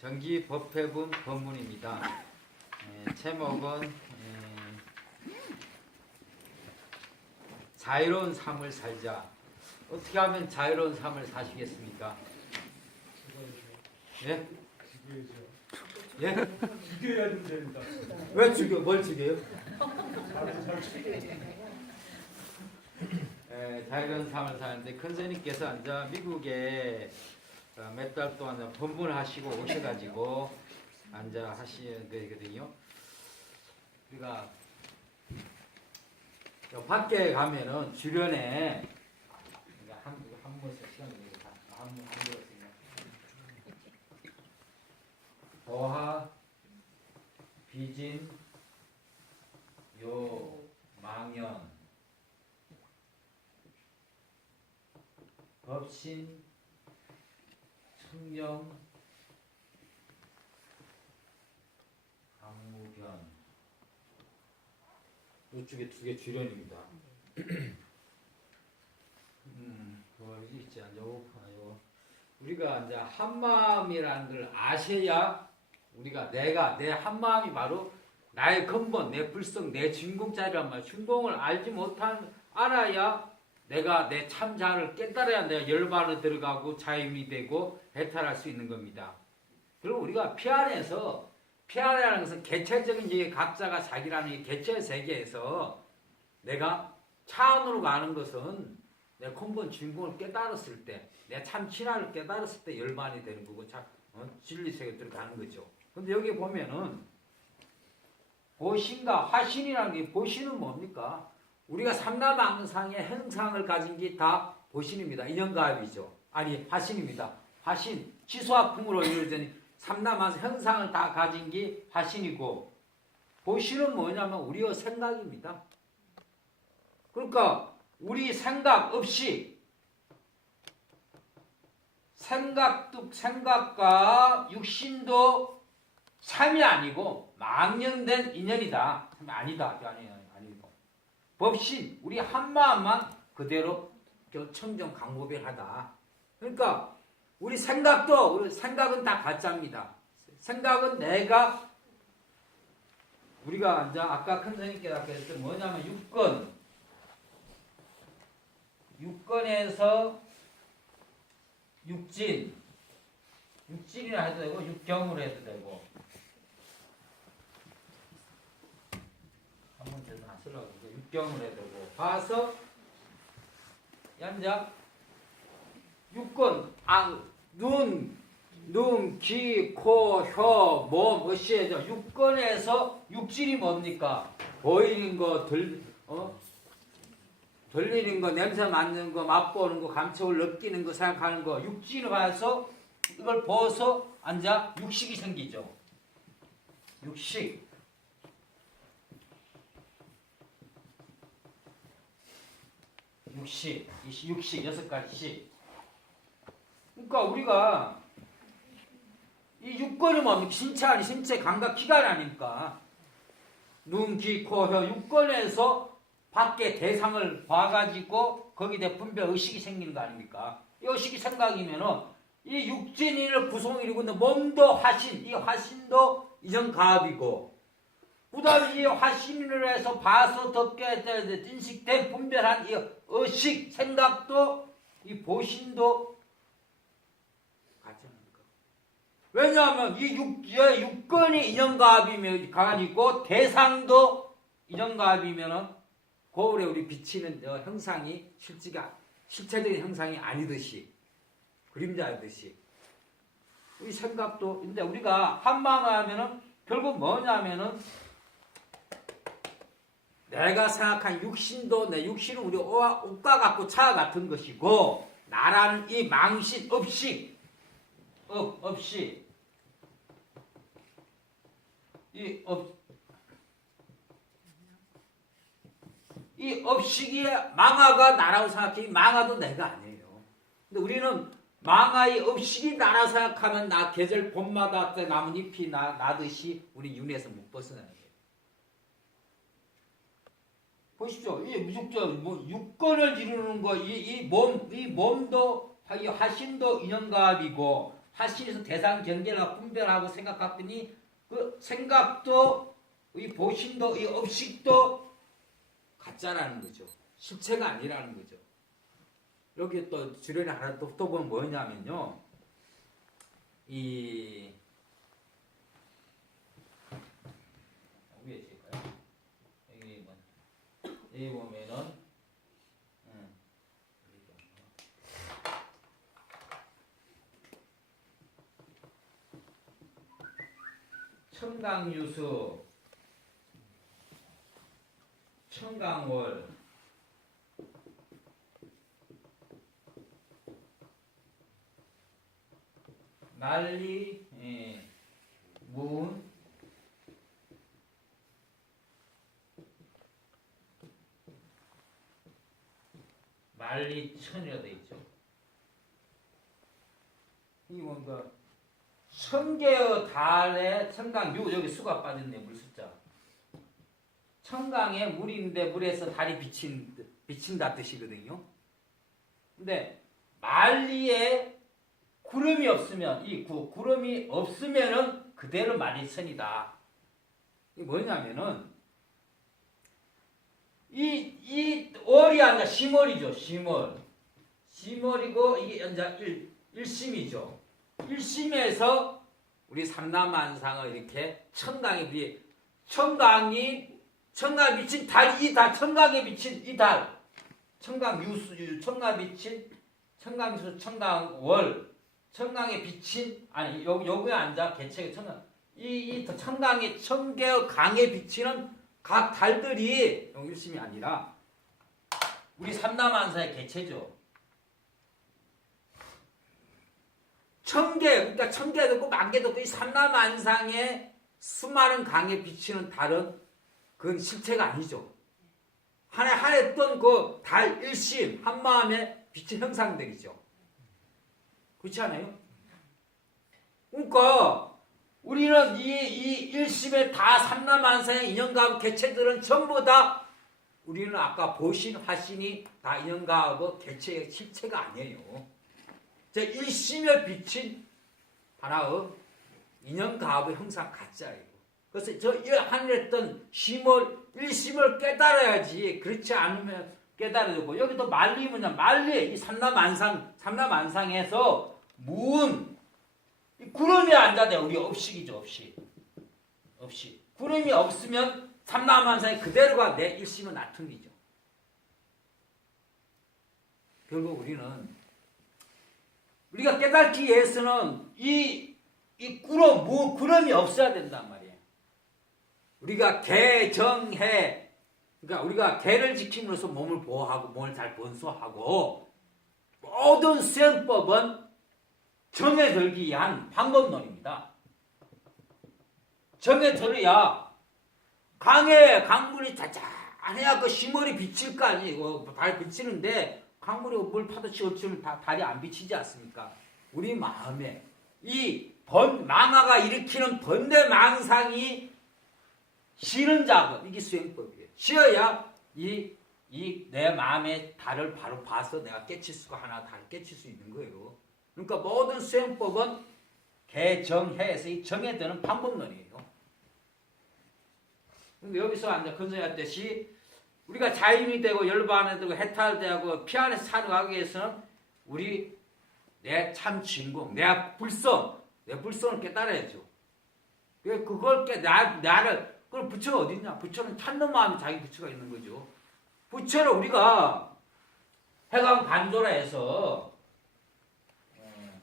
정기 법회분 법문입니다. 에, 제목은 에, 자유로운 삶을 살자. 어떻게 하면 자유로운 삶을 사시겠습니까? 예? 예? 죽여야 된다. 왜 죽여? 뭘 죽여요? 에, 자유로운 삶을 사는데 큰 스님께서 이제 미국에 어, 몇 달 동안 이제 법문을 하시고 오셔가지고 앉아 하시는 거거든요. 우리가 저 밖에 가면은 주변에 한한 번씩 시간 한한 번씩 도하 비진 요 망연 법신, 청령, 강무견 이쪽에 두 개 주련입니다. 음, 뭐 있지 않요? 우리가 이제 한 마음이라는 걸 아셔야 우리가 내가 내 한 마음이 바로 나의 근본, 내 불성, 내 진공자리란 말이야. 진공을 알지 못한 알아야 내가 내 참자를 깨달아야 내가 열반에 들어가고 자유이 되고 해탈할 수 있는 겁니다. 그리고 우리가 피 안에서 피 안이라는 것은 개체적인 이제 각자가 자기라는 이 개체 세계에서 내가 차원으로 가는 것은 내 근본 진공을 깨달았을 때, 내참 신화를 깨달았을 때 열반이 되는 거고 참 어? 진리 세계 들어가는 거죠. 근데 여기 보면은 보신과 화신이라는 게 보신은 뭡니까? 우리가 삼라망상의 형상을 가진 게 다 보신입니다. 인연가합이죠. 아니 화신입니다. 화신 지수화풍으로 이루어진 삼라망상 형상을 다 가진 게 화신이고 보신은 뭐냐면 우리의 생각입니다. 그러니까 우리 생각 없이 생각도 생각과 육신도 삼이 아니고 망령된 인연이다. 아니다. 아니 아니고 법신 우리 한 마음만 그대로 청정 강고별하다. 그러니까 우리 생각도 우리 생각은 다 가짜입니다. 생각은 내가 우리가 이제 아까 큰 선생님께서 그랬던 뭐냐면 육건. 육건에서 육진. 육진이라 해도 되고 육경으로 해도 되고. 한번 더 쓰려고 육경으로 해도 되고. 봐서 연자 육건 안눈 눈, 귀, 코, 혀, 몸, 어시에죠. 육건에서 육질이 뭡니까? 보이는 거, 들, 어? 들리는 거, 냄새 맡는 거, 맛보는 거, 감촉을 느끼는 거, 생각하는 거, 육지로 가서 이걸 벗어 앉아 육식이 생기죠. 육식. 육식, 이 육식 여섯 가지 식. 그러니까 우리가 이 육권이 뭡니까? 신체 아니 신체 감각 기관 아닙니까? 눈, 귀, 코, 혀 육권에서 밖에 대상을 봐가지고 거기에 분별 의식이 생기는 거 아닙니까? 이 의식이 생각이면은 이 육진이를 구성이루고 있는 몸도 화신, 이 화신도 이전 가압이고 그다음에 이 화신을 해서 봐서 덮게 인식된 분별한 이 의식 생각도 이 보신도 같지 않습니까? 왜냐하면 이 육, 이 육건이 인연가압이면 가관이고 대상도 인연가압이면은 거울에 우리 비치는 어, 형상이 실지가 실체적인 형상이 아니듯이 그림자듯이. 우리 생각도 근데 우리가 한마음 하면은 결국 뭐냐면은 내가 생각한 육신도 내 육신은 우리 옷- 옷과 같고 차 같은 것이고 나라는 이 망신 없이 업 없이 이 업, 이 업식의 망아가 나라고 생각해. 망아도 내가 아니에요. 근데 우리는 망아의 업식이 나라 생각하면 나 계절 봄마다 때 나뭇잎이 나, 나듯이 우리 윤회에서 못 벗어나는 거예요. 보십시오. 이 무조건 뭐 육건을 이루는 거, 이, 이 몸, 이 몸도 이 화신도 인연가압이고 화신에서 대상 경계를 분별하고 생각했더니 그 생각도 이 보신도 이 업식도 가짜라는 거죠. 실체가 아니라는 거죠. 여기 또 주변에 하나 또, 또 보면 뭐냐면요. 이 위에 있을까요? 여기 뭐 보면은 음, 여기 있네요. 청강유수 청강월 난리 예, 문 만리천이라 돼 있죠. 이 뭔가 천개의 달에 청강 유 여기 수가 빠졌네 물 숫자. 청강에 물인데 물에서 달이 비친 비친다 뜻이거든요. 근데 만리에 구름이 없으면 이 구, 구름이 없으면은 그대로 만리천이다. 이 뭐냐면은 이 이 월이 아니라 시월이죠 시월. 시월이고 이게 연자 일 일심이죠. 일심에서 우리 삼남만상을 이렇게 청강에 비해 청강이 청강에 비친 달 이달 청강에 비친 이 달. 청강 유수 청강에 비친 청강수 청강월. 청강에 비친 아니 요 요거에 앉아 개체의 청강. 이이 청강의 청개의 강에 비치는 각 달들이 일심이 아니라 우리 삼남한사의 개체죠. 천개 그러니까 천 개도 있고 만 개도 있고 이 삼남한상의 수많은 강에 비치는 달은 그건 실체가 아니죠. 하나 하였던 그 달 일심 한 마음에 빛의 형상들이죠. 그렇지 않아요? 그러니까 우리는 이, 이 일심의 다 삼남한상의 인연가하고 개체들은 전부 다 우리는 아까 보신 화신이 다 인연가하고 개체의 실체가 아니에요. 제 일심에 비친 하나의 인연가하고 형상 가짜예요. 그래서 저 하늘했던 심을 일심을 깨달아야지 그렇지 않으면 깨달아지고 여기도 말리 뭐냐 말리 이 삼남안상 삼남안상에서 문이 구름이 앉아대 우리 업식이죠 업식 업식 구름이 없으면 삼남안상이 그대로가 내 일심은 나통이죠. 결국 우리는 우리가 깨닫기 위해서는 이, 이 구름, 무, 구름이 없어야 된단 말이에요. 우리가 개, 정, 해. 그러니까 우리가 개를 지킴으로써 몸을 보호하고 몸을 잘 번수하고 모든 수행법은 정에 들기 위한 방법론입니다. 정에 들어야 강에 강물이 자잘해야 그 시머리 비칠 거 아니에요. 달 비치는데 강물이 물 파도치 없으면 다 달이 안 비치지 않습니까? 우리 마음에 이 번, 망아가 일으키는 번뇌 망상이 쉬는 작업 이게 수행법이에요. 쉬어야 이 이 내 마음의 달을 바로 봐서 내가 깨칠 수가 하나 달 깨칠 수 있는 거예요. 그러니까 모든 수행법은 개정해서 이 정에 드는 방법론이에요. 근데 여기서 앉아 근성했듯이 우리가 자연이 되고 열반에 되고 해탈되고 피안에서 살아가기 위해서는 우리 내참 주인공, 내 불성, 내 불성을 깨달아야죠. 왜 그걸 깨, 나, 나를, 그걸 부처가 어딨냐? 부처는 찾는 마음이 자기 부처가 있는 거죠. 부처를 우리가 해강 반조라 해서, 음,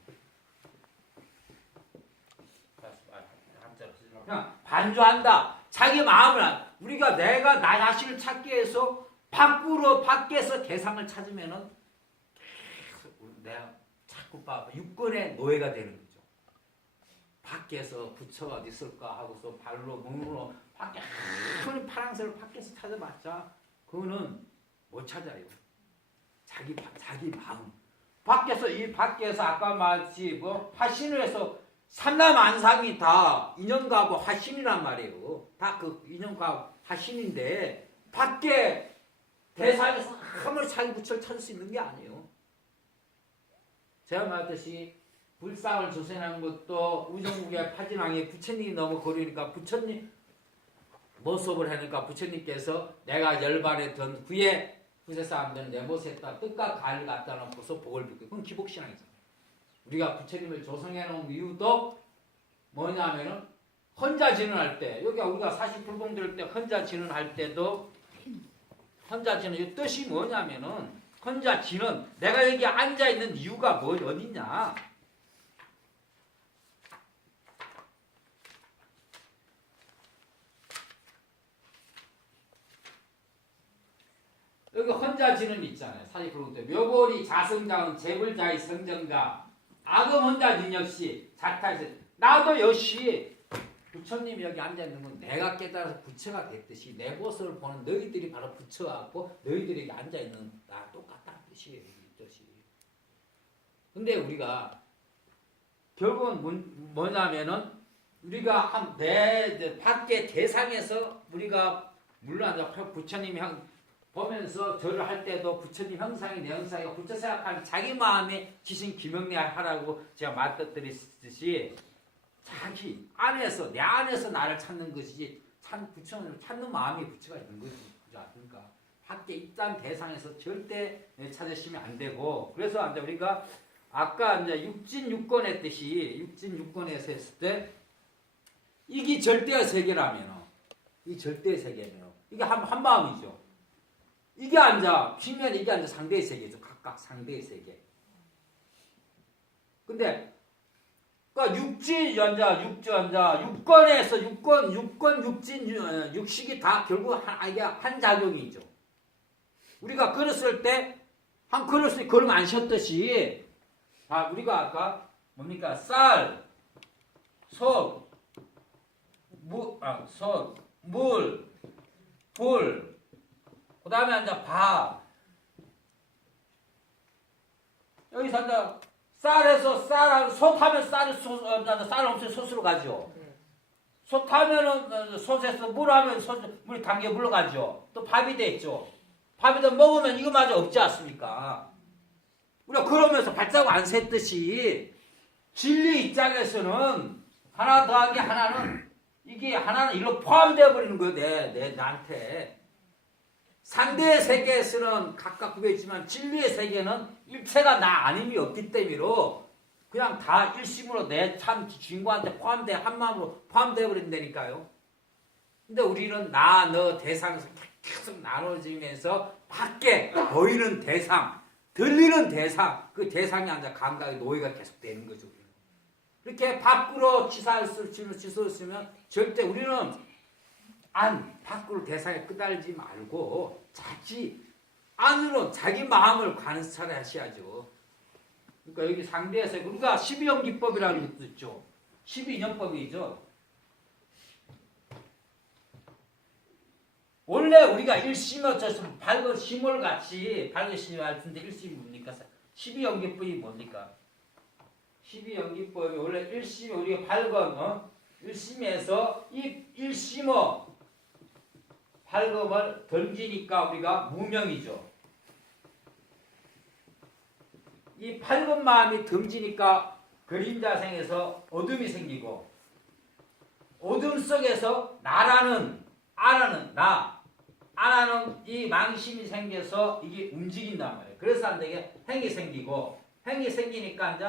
그냥 반조한다. 자기 마음을, 우리가 내가 나 자신을 찾기 위해서 밖으로, 밖에서 대상을 찾으면은 계속 내가 자꾸 봐. 육권의 노예가 되는 거죠. 밖에서 부처가 어디 있을까 하고서 발로 몸으로 밖에 큰 파랑새를 밖에서 찾아봤자 그거는 못 찾아요. 자기 바- 자기 마음. 밖에서 이 밖에서 아까 말했지 뭐 화신을 해서 삼남 안상이 다 인연가고 화신이란 말이에요. 다 그 인연가 화신인데 밖에 대상에서 아무리 자기 부처를 찾을 수 있는 게 아니에요. 제가 말했듯이 불상을 조선하는 것도 우정국의 파진왕이 부처님이 너무 거리니까 부처님 모습을 하니까 부처님께서 내가 열반했던 후에 후세 사람들은 내 모습에다 뜻과 가를 갖다 놓고서 복을 빌고 그건 기복신앙이잖아요. 우리가 부처님을 조성해 놓은 이유도 뭐냐면은 혼자 진언할 때 여기 우리가 사실 불공 들을 때 혼자 진언할 때도 혼자 진언 이 뜻이 뭐냐면은 혼자 진언 내가 여기 앉아 있는 이유가 뭐 어딨냐? 여기 혼자 지는 있잖아요. 사실 그런 때. 묘보리 자성장은 재불자의 성정자 악음 혼자 진 역시 자타에서 나도 역시 부처님이 여기 앉아 있는 건 내가 깨달아서 부처가 됐듯이 내 모습을 보는 너희들이 바로 부처하고 너희들이 여기 앉아 있는 나 똑같다는 뜻이에요. 이 뜻이. 근데 우리가 결국은 문- 뭐냐면은 우리가 한 내 밖에 대상에서 우리가 물론 부처님이 한 보면서 절을 할 때도 부처님 형상이 내 형상이고 부처 생각하면 자기 마음에 지신 기명내 하라고 제가 말씀드렸듯이 자기 안에서 내 안에서 나를 찾는 것이지 참 부처를 찾는 마음이 부처가 있는 것이지 않습니까? 밖에 있단 대상에서 절대 찾으시면 안 되고 그래서 이제 우리가 아까 이제 육진 육권 했듯이 육진 육권에서 했을 때 이게 절대의 세계라면 이 절대의 세계면 이게 한, 한 마음이죠. 이게 앉아 피면 이게 앉아 상대의 세계죠. 각각 상대의 세계. 근데 그러니까 육지 앉아 육지 앉아 육권에서 육권 육권 육진 유- 어, 육식이 다 결국 한 아, 이게 한 작용이죠. 우리가 걸었을 때 한 걸었을 때 걸음 안 쉬었듯이 아 우리가 아까 뭡니까 쌀, 소, 무, 아, 소, 물, 불, 그 다음에 이제 밥. 여기서 이제 쌀에서 쌀, 소 타면 쌀을 소, 어, 쌀 없이 소스로 가죠. 소 타면은 어, 솥에서 물 하면 소, 물이 당겨 물러가죠. 또 밥이 됐죠. 밥이 더 먹으면 이거마저 없지 않습니까? 우리가 그러면서 발자국 안 샜듯이 진리 입장에서는 하나 더하기 하나는 이게 하나는 일로 포함되어 버리는 거예요. 내, 내 나한테. 상대의 세계에서는 각각 구별했지만 진리의 세계는 일체가 나 아님이 없기 때문에 그냥 다 일심으로 내 참 주인공한테 포함돼 한 마음으로 포함되어 버린다니까요. 근데 우리는 나, 너 대상에서 계속 나눠지면서 밖에 보이는 대상, 들리는 대상, 그 대상이 앉아 감각의 노예가 계속 되는 거죠. 이렇게 밖으로 쓰면 치소를 쓰면 절대 우리는 안 밖으로 대상에 끄달지 말고 자기 안으로 자기 마음을 관찰하셔야죠. 그러니까 여기 상대에서 우리가 12형 기법이라는 것도 있죠. 12년법이죠. 원래 우리가 저서 밝은 심을 같이 밝은 심을 할 텐데 일심이 뭡니까? 12연기법이 뭡니까? 12연기법이 원래 일심이 우리가 밝은 어? 일심에서 이 일심어 밝음을 던지니까 우리가 무명이죠. 이 밝은 마음이 던지니까 그림자 생에서 어둠이 생기고 어둠 속에서 나라는 아라는 나 아라는 이 망심이 생겨서 이게 움직인단 말이에요. 그래서 안 되게 행이 생기고 행이 생기니까 이제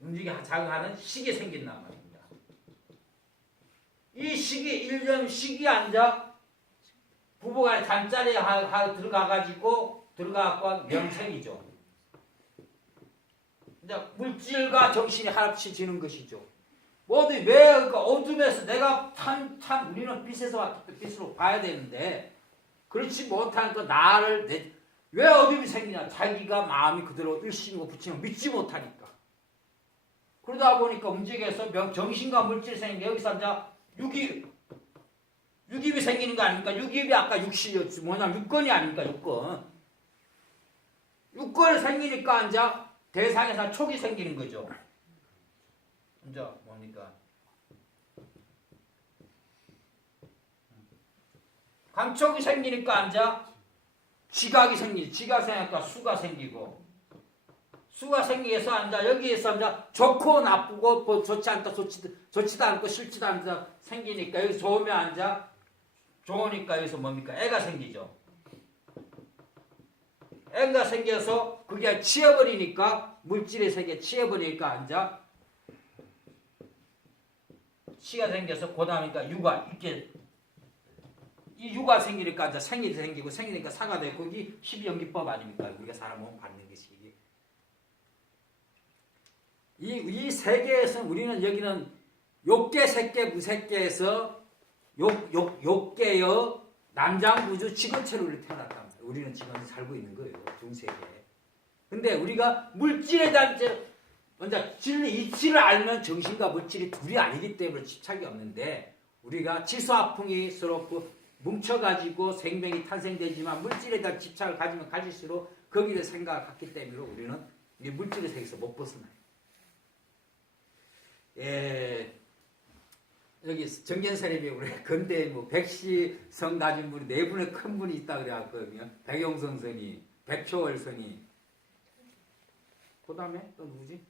움직이 작용하는 식이 생긴단 말입니다. 이 식이 일점 식이 앉아 부부간에 잠자리에 하, 하, 들어가가지고 들어가고 명생이죠. 이제 물질과 정신이 합치지는 것이죠. 모두 왜 그러니까 어둠에서 내가 참, 참 우리는 빛에서 빛으로 봐야 되는데 그렇지 못하니까 나를 내, 왜 어둠이 생기냐? 자기가 마음이 그대로 일심이고 부처님을 믿지 못하니까. 그러다 보니까 움직여서 명, 정신과 물질이 생긴 게 여기서 이제 육이 육입이 생기는 거 아닙니까? 육입이 아까 육신이었지. 뭐냐면 육건이 아닙니까? 육건. 육건이 생기니까 이제 대상에서 촉이 생기는 거죠. 이제 뭡니까? 감촉이 생기니까 이제 지각이 생기지. 지각 생기니까 수가 생기고 수가 생기해서 앉아 여기에서 앉아 좋고 나쁘고 뭐 좋지 않다 좋지, 좋지도 않고 싫지도 않다 생기니까 여기 좋으면 앉아 좋으니까 여기서 뭡니까? 애가 생기죠. 애가 생겨서 그게 치여버리니까 물질의 세계 치여버리니까 앉아. 치가 생겨서 그 다음이니까 유가 이렇게 이 유가 생기니까 앉아. 생이 생기고 생기니까 사가 되고 그게 십연기법 아닙니까? 우리가 사람 몸 받는 것이 이게. 이, 이 세계에서 우리는 여기는 욕계, 색계, 무색계에서 욕, 욕, 욕계여 남장구주 직원체로 태어났단 말이에요. 우리는 지금 살고 있는 거예요. 중세계. 근데 우리가 물질에 대한 이제 먼저 진리, 이치를 알면 정신과 물질이 둘이 아니기 때문에 집착이 없는데 우리가 지수화풍이 그 뭉쳐가지고 생명이 탄생되지만 물질에 대한 집착을 가지면 가질수록 거기에 생각을 갖기 때문에 우리는 이 물질의 세계에서 못 벗어나요. 예, 여기 정견사립에 우리 근대 뭐 백시성 가진 분이 네 분의 큰 분이 있다 그래왔거든요. 백용성 선이, 백초월 선이. 그 다음에 또 누구지?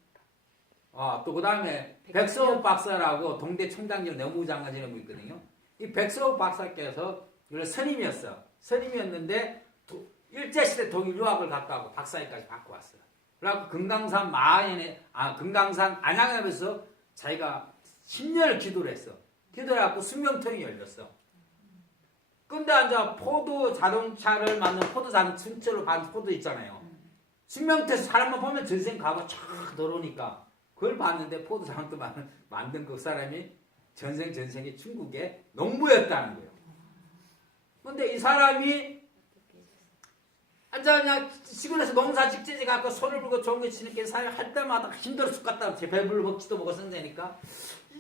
아, 또 그 다음에 백서호 박사라고 동대 총장님 내무장관 지내고 있거든요. 이 백서호 박사께서 원래 선임이었어. 선임이었는데 도- 일제시대 독일 유학을 갔다 하고 박사위까지 받고 왔어요. 그래갖고 금강산 마하연에, 아, 금강산 안양에서 자기가 10년을 기도를 했어. 기도를 해갖고 수명통이 열렸어. 근데 앉아 포도 자동차를 만든 포도 자동 춘철로 반 포도 있잖아요. 수명태에서 사람만 보면 전생 가고 촥 들어오니까 그걸 봤는데 포도 자동차 만- 만든 그 사람이 전생 전생이 중국의 농부였다는 거예요. 근데 이 사람이 앉아 그냥 시골에서 농사 직제지 갖고 손을 불고 거 치니까 이 사람이 할 때마다 힘들어 죽겠다. 제 배불러 먹지도 먹었으면 되니까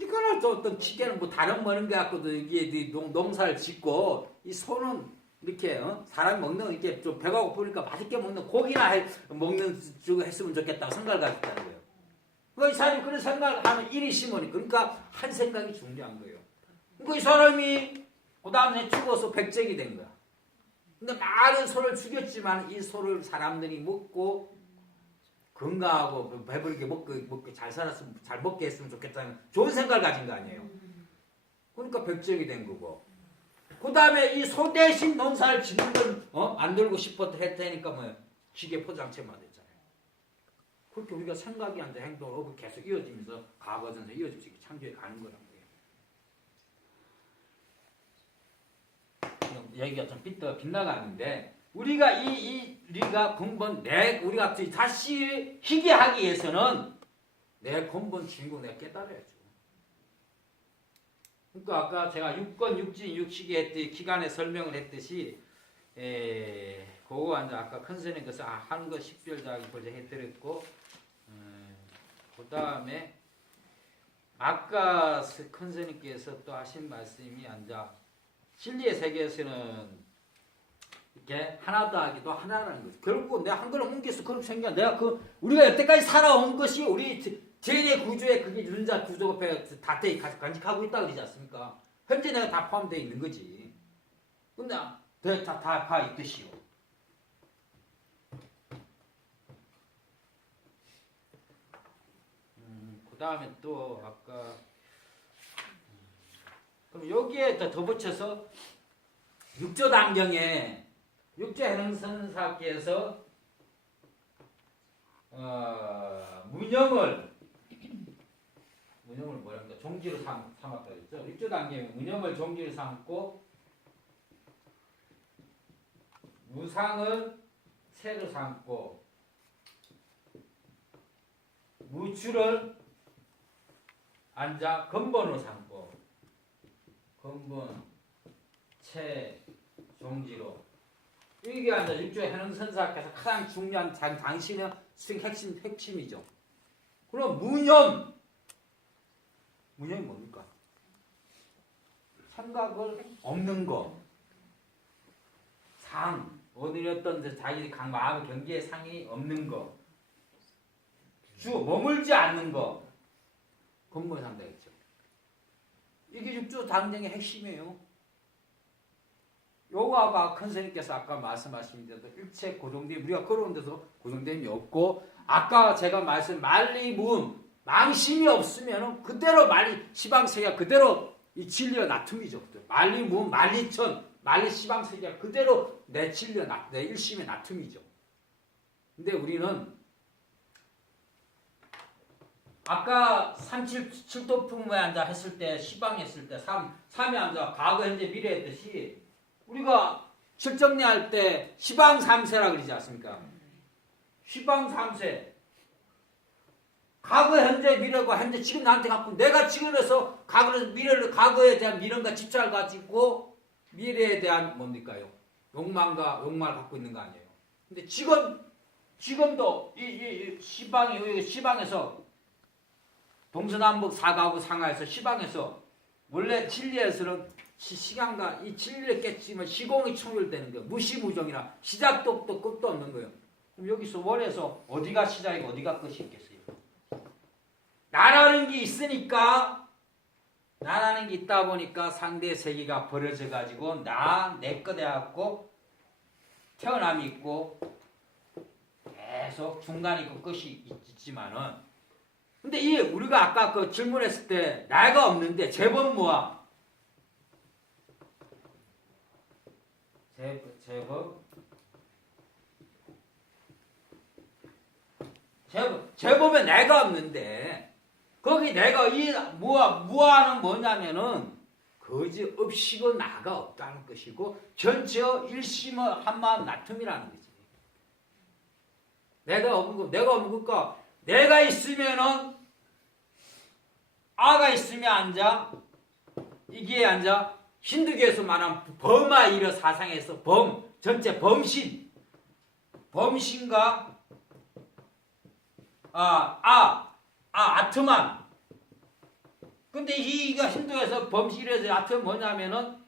이거는 또 어떤 기계는 뭐 다른 먹는 게 갖고도 이게 이 농, 농사를 짓고 이 손은 이렇게 어? 사람이 먹는 거 이렇게 좀 배가 고프니까 맛있게 먹는 고기나 해- 먹는 주고 했으면 좋겠다고 생각을 가졌다는 거예요. 그이 사람이 그런 생각을 하면 일이 심으니 그러니까 한 생각이 중요한 거예요. 그러니까 이 사람이 그 다음에 죽어서 백정이 된 거야. 근데 많은 소를 죽였지만 이 소를 사람들이 먹고 건강하고 배부르게 먹고, 먹고 잘 살았으면 잘 먹게 했으면 좋겠다는 좋은 생각을 가진 거 아니에요. 그러니까 백정이 된 거고. 그 다음에 이 소 대신 농사를 짓는 걸 어? 만들고 싶었다 했다니까 뭐 기계 포장체만 됐잖아요. 그렇게 우리가 생각이 안 돼 행동으로 계속 이어지면서 과거전서 이어지면서 창조해 가는 거란 거예요. 얘기가 좀 빗나가는데 우리가 이, 이 우리가 근본 내 우리가 다시 희귀하기 위해서는 내 근본 주인공 내가 깨달아야죠. 그러니까 아까 제가 6권 6진 6식이 했듯이 기간에 설명을 했듯이 에, 그거 이제 아까 큰 아, 한거 식별자기 벌써 해드렸고 그 다음에 아까 스- 큰 선생님께서 또 하신 말씀이 앉아 진리의 세계에서는 게 하나 더하기도 하나라는 거죠. 결국 내가 한 걸음 옮겨서 그럼 생겨. 내가 그 우리가 여태까지 살아온 것이 우리 제의 구조에 그게 유전자 구조가 다 돼, 간직하고 있다 그러지 않습니까? 현재 내가 다 포함되어 있는 거지. 근데 다다 있듯이요. 음, 그 다음에 또 아까 음, 그럼 여기에 더 덧붙여서 육조 단경에 육조 해능선사께서 어, 문영을 문영을 뭐랄까 종지로 삼, 삼았다 그랬죠. 육조 단계에 문영을 종지로 삼고 무상을 채로 삼고 무추를 앉아 근본으로 삼고 근본 채 종지로 앉아 육조 해능선사께서 가장 중요한 장, 당신의 수행 핵심 핵심이죠. 그럼 무념 무념이 뭡니까? 생각을 없는 거. 상 어디 어떤 저 자기 강 마음 경계의 상이 없는 거. 주 머물지 않는 거. 근본 상다 했죠. 이게 육조 당정의 핵심이에요. 아까 큰 스님께서 아까 말씀하신 대로 일체 고정됨 우리가 걸어온 데서 고정됨이 없고 아까 제가 말씀 말리문 망심이 없으면 그대로 말리 시방세계가 그대로 이 진리가 나툼이죠. 말리문 말리천 말리 시방세계가 그대로 내 진리가 나, 내 일심의 나툼이죠. 근데 우리는 아까 37도품에 앉아 했을 때 시방에 했을 때 3, 3에 앉아 과거 현재 미래 했듯이 우리가 실정리할 때 시방 3세라 그러지 않습니까? 시방 3세 과거 현재 미래고 현재 지금 나한테 갖고 내가 지금에서 과거에서 미래를 과거에 대한 미련과 집착을 가지고 미래에 대한 뭡니까요? 욕망과 욕망을 갖고 있는 거 아니에요. 근데 지금 지금도 이, 이, 이 시방이 시방에서 동서남북 사가구 상하에서 시방에서 원래 진리에서는 시, 시간과 이 진리를 깨치면 시공이 충돌되는 거예요. 무시무정이라 시작도 없고 끝도 없는 거예요. 그럼 여기서 월에서 어디가 시작이고 어디가 끝이 있겠어요? 나라는 게 있으니까 나라는 게 있다 보니까 상대 세계가 벌어져 가지고 나 내 거 돼갖고 태어남이 있고 계속 중간이 있고 끝이 있지만은 근데 이 우리가 아까 그 질문했을 때 나가 없는데 제법 뭐야? 제법 제법 제법 제법에 내가 없는데 거기 내가 이 무아 무아는 뭐냐면은 거지 없이고 나가 없다는 것이고 전체 일심의 한마음 나툼이라는 거지. 내가 없는 거 내가 없는 거니까 내가 있으면은 아가 있으면 앉아 이게 앉아 힌두교에서 말하는 범아 이러 사상에서 범 전체 범신 범신과 아, 아, 아, 아트만. 근데 이가 힌두에서 범실에서 아트는 뭐냐면은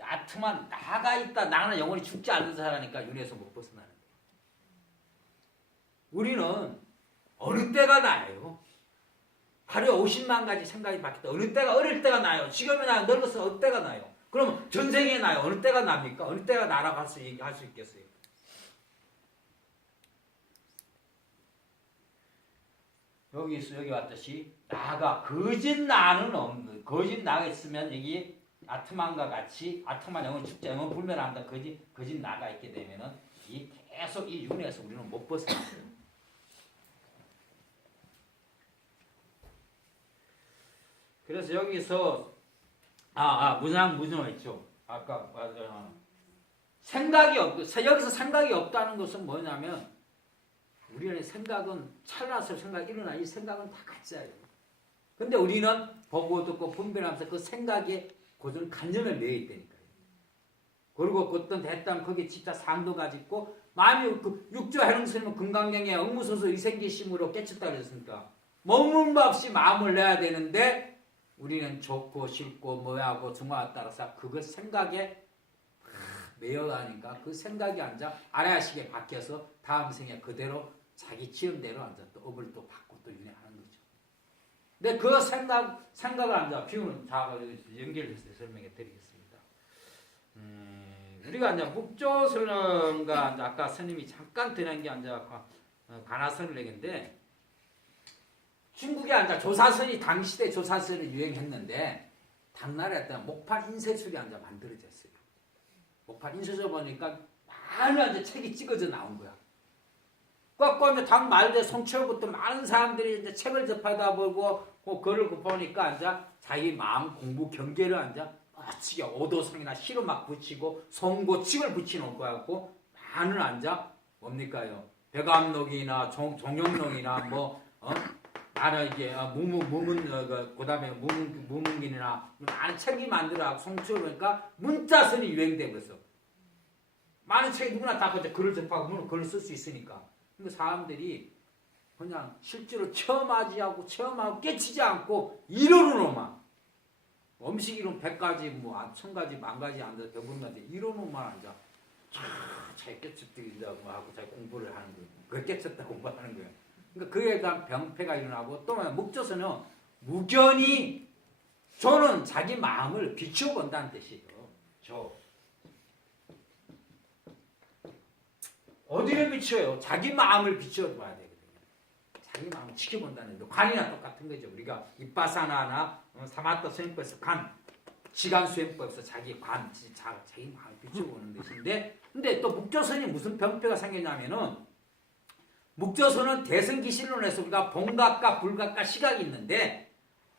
아트만 나가 있다. 나는 영원히 죽지 않는 자라니까 윤회에서 못 벗어나는 거예요. 우리는 어느 때가 나요? 하루에 50만 가지 생각이 바뀌다. 어느 때가 어릴 때가 나요. 지금은 나 늙어서 어느 때가 나요? 그러면 전생에 나요. 어느 때가 납니까? 어느 때가 나라고 할 수, 할 수 있겠어요? 여기 있어 여기 왔듯이 나가 거짓 나는 없는 거짓 나가 있으면 여기 아트만과 같이 아트만 영은 축제 영은 불멸한다 거짓 거짓 나가 있게 되면은 이 계속 이 윤회에서 우리는 못 벗어나요. 그래서 여기서 아 아 무상 무증어 있죠. 아까 맞아요. 생각이 없 여기서 생각이 없다는 것은 뭐냐면 우리의 생각은 찰나서 생각이 일어나 이 생각은 다 가짜예요. 근데 우리는 보고 듣고 분별하면서 그 생각에 고정 간전을 내어 있다니까요. 그리고 그 어떤 됐다면 거기에 진짜 상도 가지고 마음이 그 육조 해롱스님은 금강경에 업무소수 의생기심으로 깨쳤다 그랬으니까 머문 바 없이 마음을 내야 되는데 우리는 좋고 싫고 뭐하고 중화에 따라서 그것 생각에 매여가니까 그 생각이 앉아 아래아식에 바뀌어서 다음 생에 그대로 자기 지음대로 앉아 또 업을 또 받고 또 윤회하는 거죠. 근데 그 생각 생각을 앉아 비우는 자가 연결해서 설명해 드리겠습니다. 음, 우리가 이제 이제 아까 스님이 잠깐 드는 게 이제 얘기인데 중국에 앉아 조사선이 당시대 조사선이 유행했는데 당나라에 때 목판 인쇄술이 앉아 만들어졌어요. 목판 인쇄술 보니까 많은 이제 책이 찍어져 나온 거야. 꽉꽉 이제 당 말대 송철부터 많은 사람들이 이제 책을 접하다 보고 그 글을 보니까 앉아 자기 마음 공부 경계를 앉아 멋지게 오도성이나 시로 막 붙이고 송고 칙을 붙이는 거 같고 많은 앉아 뭡니까요? 백암록이나 종, 종영록이나 뭐 어? 나는 이게 어, 무문 무문 어, 그, 그다음에 무문 무문긴이나 많은 책이 만들어 송철 보니까 문자선이 유행돼 버렸어. 많은 책이 누구나 다 그저 글을 접하고 문 글을 쓸 수 있으니까. 근데 사람들이 그냥 실제로 체험하지 않고 체험하고 깨치지 않고 이론으로만 음식 이론 100가지 뭐 아, 1000가지 만가지 앉아 대부분한테 이론으로만 앉아 잘 깨쳤다 뭐 하고 잘 공부를 하는 거예요. 그 깨쳤다 공부하는 거예요. 그러니까 그에 대한 병폐가 일어나고 또 묵조선은 무견이 저는 자기 마음을 비추어 본다는 뜻이에요. 저 어디를 비춰요? 자기 마음을 비춰 봐야 되거든요. 자기 마음을 지켜본다는 거. 관이나 똑같은 거죠. 우리가 입바사나나 어, 사마타 수행법에서 관, 시간 수행법에서 자기 관, 자, 자기 마음을 비춰보는 것인데 근데 또 묵조선이 무슨 병폐가 생겼냐면은 묵조선은 대승기신론에서 우리가 본각과 불각과 시각이 있는데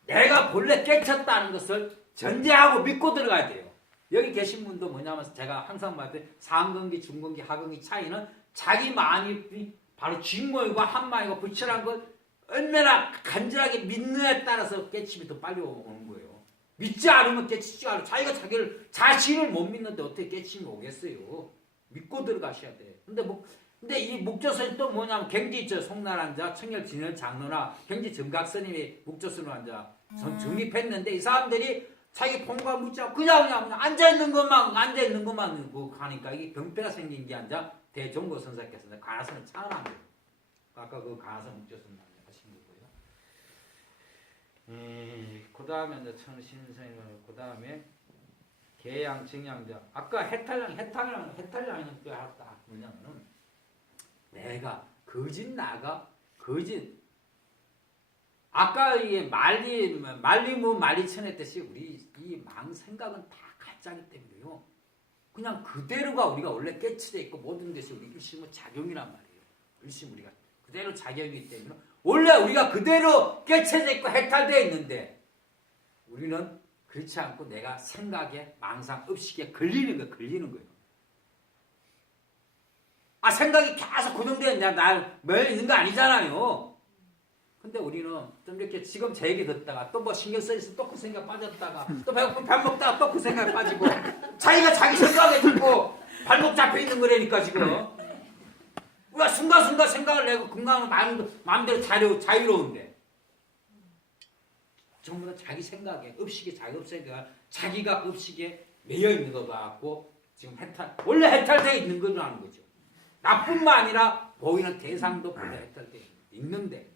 내가 본래 깨쳤다는 것을 전제하고 믿고 들어가야 돼요. 여기 계신 분도 뭐냐면 제가 항상 말할 상근기, 중근기, 하근기 차이는 자기 마음이 바로 쥐모이고 한마이고 부처란 걸 얼마나 간절하게 믿느냐에 따라서 깨침이 더 빨리 오는 거예요. 믿지 않으면 깨치지 않아. 자기가 자기를 자신을 못 믿는데 어떻게 깨침이 오겠어요? 믿고 들어가셔야 돼. 근데 뭐 근데 이 묵조선이 또 뭐냐면 경지 있죠. 송나란자, 청열 진열 장로나 경지 정각스님이 묵조선으로 앉아 전- 정립했는데 이 사람들이 자기 본과 묻지 않고 그냥 그냥 그냥 앉아 있는 것만 앉아 있는 것만 그 하니까 이게 병폐가 생긴 게 아니라 대종고 선사께서 가나선을 창안한 거예요. 아까 그 가나선 묵조선 하신 거고요. 음, 그 다음에 이제 천신선이고 그 다음에 계양 증양자 아까 해탈량 해탈량 해탈량은 또 알았다 뭐냐면은 내가 거짓 나가 거짓 아까 이게 말리 말리무 말리천했듯이 우리 이 망 생각은 다 가짜기 때문에요. 그냥 그대로가 우리가 원래 깨치돼 있고 모든 것이 우리 일심의 작용이란 말이에요. 일심 우리가 그대로 작용이기 때문에 원래 우리가 그대로 깨쳐져 있고 해탈되어 있는데 우리는 그렇지 않고 내가 생각에 망상 의식에 걸리는 거 걸리는 거예요. 아 생각이 계속 고정되어 있냐? 날 매일 있는 거 아니잖아요. 근데 우리는 좀 이렇게 지금 제 얘기 듣다가 또 뭐 신경 써있어 또그 생각 빠졌다가 또 배고프면 밥 먹다가 또 그 생각 빠지고 자기가 자기 생각에 듣고 발목 잡혀 있는 거라니까 지금. 우리가 순간순간 생각을 내고 건강은 마음, 마음대로 자유, 자유로운데. 전부 다 자기 생각에 의식에 자기 의식에 자기가 의식에 매여 있는 거 같고 지금 해탈 원래 해탈되어 있는 거라는 거죠 나뿐만 아니라 보이는 대상도 원래 해탈되어 있는데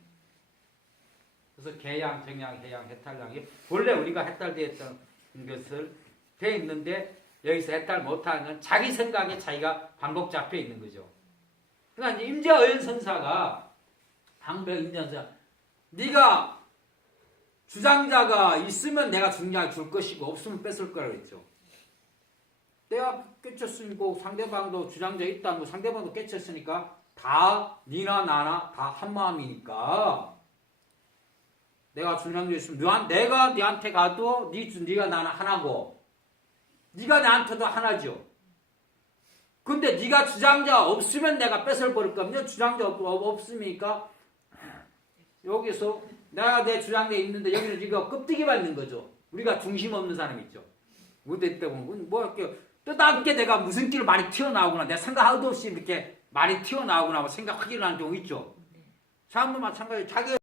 그래서 개양, 정양, 해양, 해탈량이 원래 우리가 해탈되어 있던 것을 돼 있는데 여기서 해탈 못하는 건 자기 생각에 자기가 반복 잡혀 있는 거죠. 그러니까 임재어연 선사가 방배 임재선사 네가 주장자가 있으면 내가 중량을 줄 것이고 없으면 뺏을 거라고 했죠. 내가 깨쳤으니까 상대방도 주장자 있다고 상대방도 깨쳤으니까 다 니나 나나 다 한 마음이니까 내가 주장자 있으면 내가 네한테 가도 네, 주- 네가 나는 하나고 네가 나한테도 하나죠. 근데 네가 주장자 없으면 내가 뺏을 버릴 거면 주장자 없, 없으니까 여기서 내가 내 주장자 있는데 여기는 네가 껍데기만 있는 거죠. 우리가 중심 없는 사람 있죠. 무대 때 보면 뭐 이렇게 뜻밖의 내가 무슨 길을 많이 튀어나오구나. 내 생각 하도 없이 이렇게 많이 튀어나오구나 뭐 생각하기를 하는 경우 있죠. 사람도 마찬가지 자기